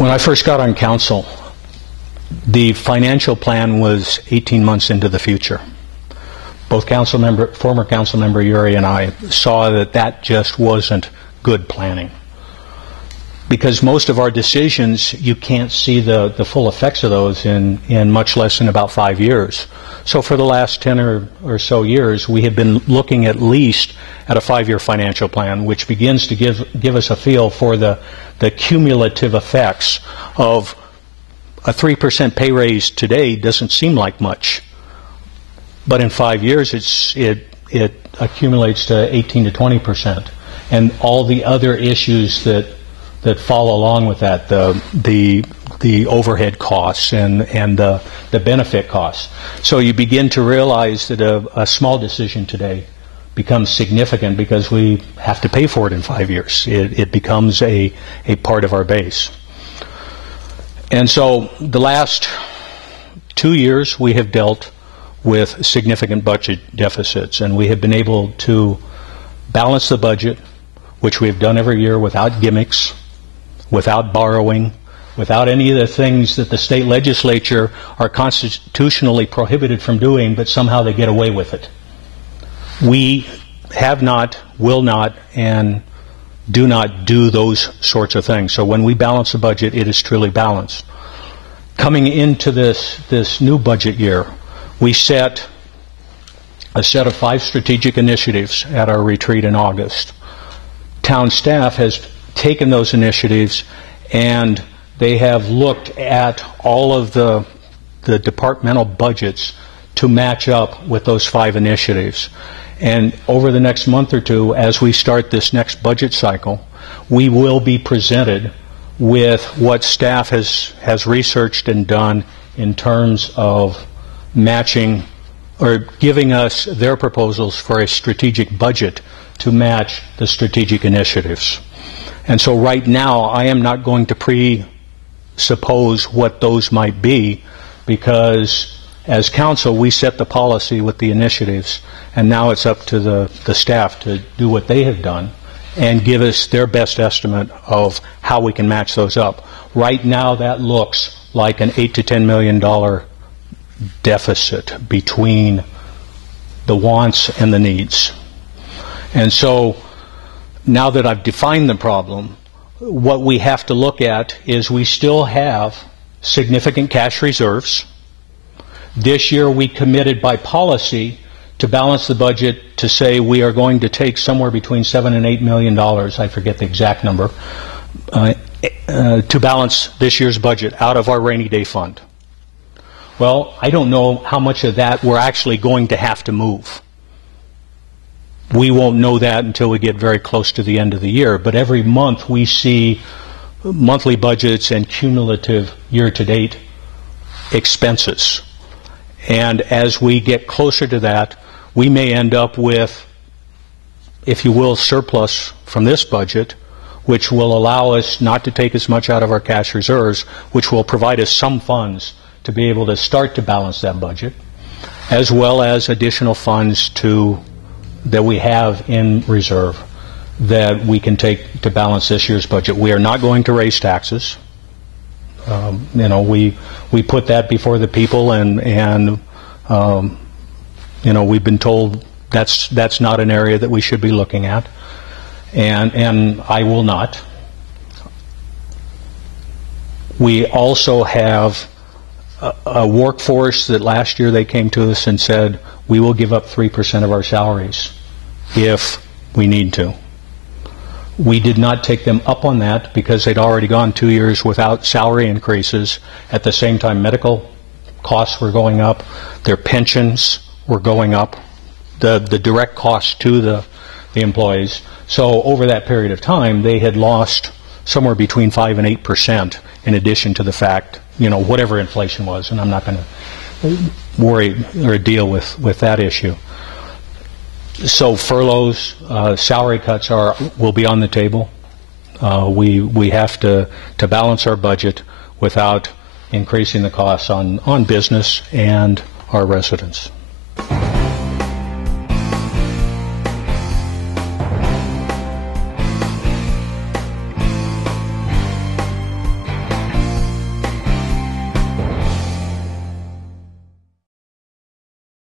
When I first got on council, the financial plan was 18 months into the future. Both former council member Yuri and I saw that that just wasn't good planning. Because most of our decisions, you can't see the full effects of those in much less than about 5 years. So for the last 10 or so years, we have been looking at least at a 5-year financial plan, which begins to give us a feel for the cumulative effects of a 3% pay raise today doesn't seem like much. But in 5 years, it accumulates to 18 to 20%. And all the other issues that follow along with that, the overhead costs and the benefit costs. So you begin to realize that a small decision today becomes significant because we have to pay for it in 5 years. It becomes a part of our base. And so the last 2 years we have dealt with significant budget deficits, and we have been able to balance the budget, which we have done every year without gimmicks, without borrowing, without any of the things that the state legislature are constitutionally prohibited from doing, but somehow they get away with it. We have not, will not, and do not do those sorts of things. So when we balance the budget, it is truly balanced. Coming into this new budget year, we set a set of 5 strategic initiatives at our retreat in August. Town staff has taken those initiatives and they have looked at all of the departmental budgets to match up with those 5 initiatives. And over the next month or two, as we start this next budget cycle, we will be presented with what staff has researched and done in terms of matching or giving us their proposals for a strategic budget to match the strategic initiatives. And so right now, I am not going to presuppose what those might be, because as council, we set the policy with the initiatives, and now it's up to the staff to do what they have done and give us their best estimate of how we can match those up. Right now, that looks like an $8 to $10 million deficit between the wants and the needs. And so now that I've defined the problem, what we have to look at is we still have significant cash reserves. This year we committed by policy to balance the budget to say we are going to take somewhere between $7 and $8 million, I forget the exact number, to balance this year's budget out of our rainy day fund. Well, I don't know how much of that we're actually going to have to move. We won't know that until we get very close to the end of the year, but every month we see monthly budgets and cumulative year-to-date expenses. And as we get closer to that, we may end up with, if you will, surplus from this budget, which will allow us not to take as much out of our cash reserves, which will provide us some funds to be able to start to balance that budget, as well as additional funds that we have in reserve that we can take to balance this year's budget. We are not going to raise taxes. We put that before the people, and we've been told that's not an area that we should be looking at, and I will not. We also have a workforce that last year they came to us and said, we will give up 3% of our salaries if we need to. We did not take them up on that because they'd already gone 2 years without salary increases. At the same time, medical costs were going up, their pensions were going up, the direct cost to the employees. So over that period of time, they had lost somewhere between 5 and 8% in addition to the fact, whatever inflation was, and I'm not going to worry or deal with that issue. So furloughs, salary cuts will be on the table. We have to balance our budget without increasing the costs on business and our residents.